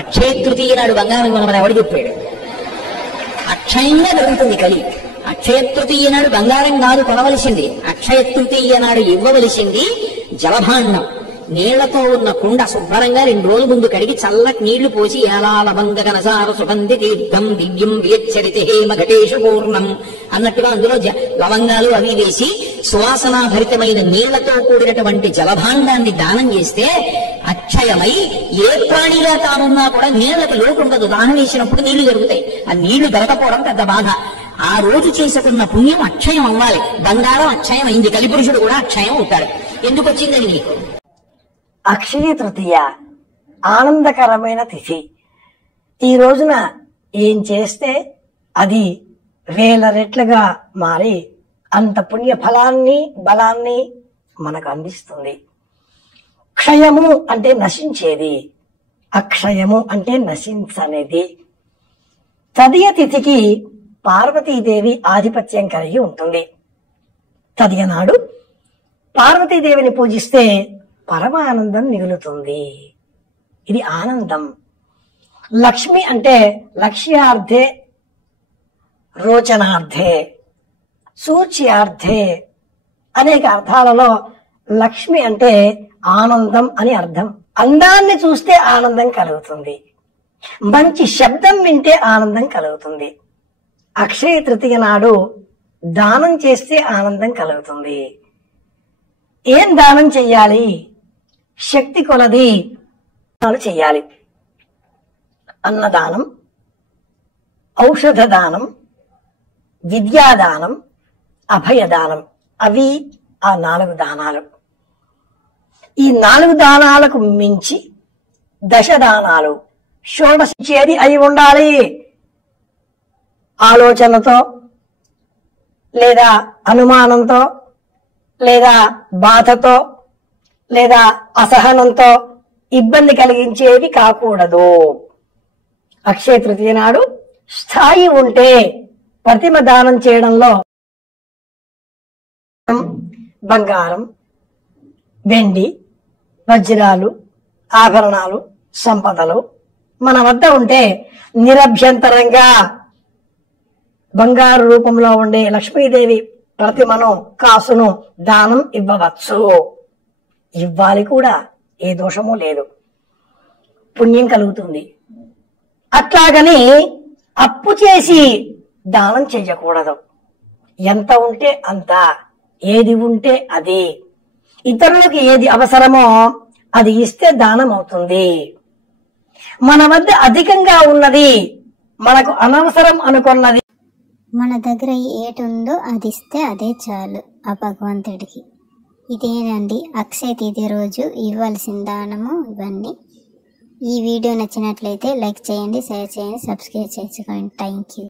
అక్షయ తృతీయ నాడు బంగారం కొనమని ఎవడు చెప్పాడు? అక్షయంగా జరుగుతుంది కలి. అక్షయ తృతీయ నాడు బంగారం కాదు కొనవలసింది, అక్షయ తృతీయ నాడు ఇవ్వవలసింది జలభాండం. నీళ్లతో ఉన్న కుండ శుభ్రంగా 2 రోజుల ముందు కడిగి చల్లటి నీళ్లు పోసి ఏలాలబంగ కనసార సుగంధి తీర్థం దివ్యం వియచ్చరితే మఘటేషు పూర్ణం అన్నట్టుగా అందులో లవంగాలు అవి వేసి సువాసనాభరితమైన నీళ్లతో కూడినటువంటి జలభాండాన్ని దానం చేస్తే అక్షయమై ఏ ప్రాణిగా తానున్నా కూడా నీళ్లకు లోటు ఉండదు. దానం వేసినప్పుడు నీళ్లు జరుగుతాయి. ఆ నీళ్లు దొరకపోవడం పెద్ద బాధ. ఆ రోజు చేసుకున్న పుణ్యం అక్షయం అవ్వాలి. బంగారం అక్షయం అయింది, కలిపురుషుడు కూడా అక్షయం అవుతాడు. ఎందుకు వచ్చిందని నీకు? అక్షయ తృతీయ ఆనందకరమైన తిథి. ఈ రోజున ఏం చేస్తే అది 1000 రెట్లుగా మారి అంత పుణ్య ఫలాన్ని బలాన్ని మనకు అందిస్తుంది. క్షయము అంటే నశించేది, అక్షయము అంటే నశించనేది. తదియ తిథికి పార్వతీదేవి ఆధిపత్యం కలిగి ఉంటుంది. తదియ నాడు పార్వతీదేవిని పూజిస్తే పరమానందం మిగులుతుంది. ఇది ఆనందం. లక్ష్మి అంటే లక్ష్యార్థే, రోచనార్థే, సూచ్యార్థే అనేక అర్థాలలో లక్ష్మి అంటే ఆనందం అని అర్థం. అందాన్ని చూస్తే ఆనందం కలుగుతుంది, మంచి శబ్దం వింటే ఆనందం కలుగుతుంది. అక్షయ తృతీయ నాడు దానం చేస్తే ఆనందం కలుగుతుంది. ఏం దానం చెయ్యాలి? శక్తి కొలది చెయ్యాలి. అన్నదానం, ఔషధ దానం, విద్యాదానం, అభయదానం. అవి ఆ 4 దానాలు. ఈ 4 దానాలకు మించి 10 దానాలు షోడశేది అయి ఉండాలి. ఆలోచనతో లేదా అనుమానంతో లేదా బాధతో లేదా అసహనంతో ఇబ్బంది కలిగించేవి కాకూడదు. అక్షయ తృతీయ నాడు స్థాయి ఉంటే ప్రతిమ దానం చేయడంలో బంగారం, వెండి, వజ్రాలు, ఆభరణాలు, సంపదలు మన వద్ద ఉంటే నిరభ్యంతరంగా బంగారు రూపంలో ఉండే లక్ష్మీదేవి ప్రతిమను, కాసును దానం ఇవ్వవచ్చు. ఇవ్వాలి కూడా, ఏ దోషము లేదు, పుణ్యం కలుగుతుంది. అట్లాగని అప్పు చేసి దానం చెయ్యకూడదు. ఎంత ఉంటే అంత, ఏది ఉంటే అది. ఇతరులకు ఏది అవసరమో అది ఇస్తే దానం అవుతుంది. మన వద్ద అధికంగా ఉన్నది, మనకు అనవసరం అనుకున్నది, మన దగ్గర ఏటి ఉందో అది ఇస్తే అదే చాలు ఆ భగవంతుడికి. ఇదేనండి అక్షయ తిథి రోజు ఇవ్వాల్సిన దానము. ఇవన్నీ. ఈ వీడియో నచ్చినట్లయితే లైక్ చేయండి, షేర్ చేయండి, సబ్స్క్రైబ్ చేసుకోండి. Thank you.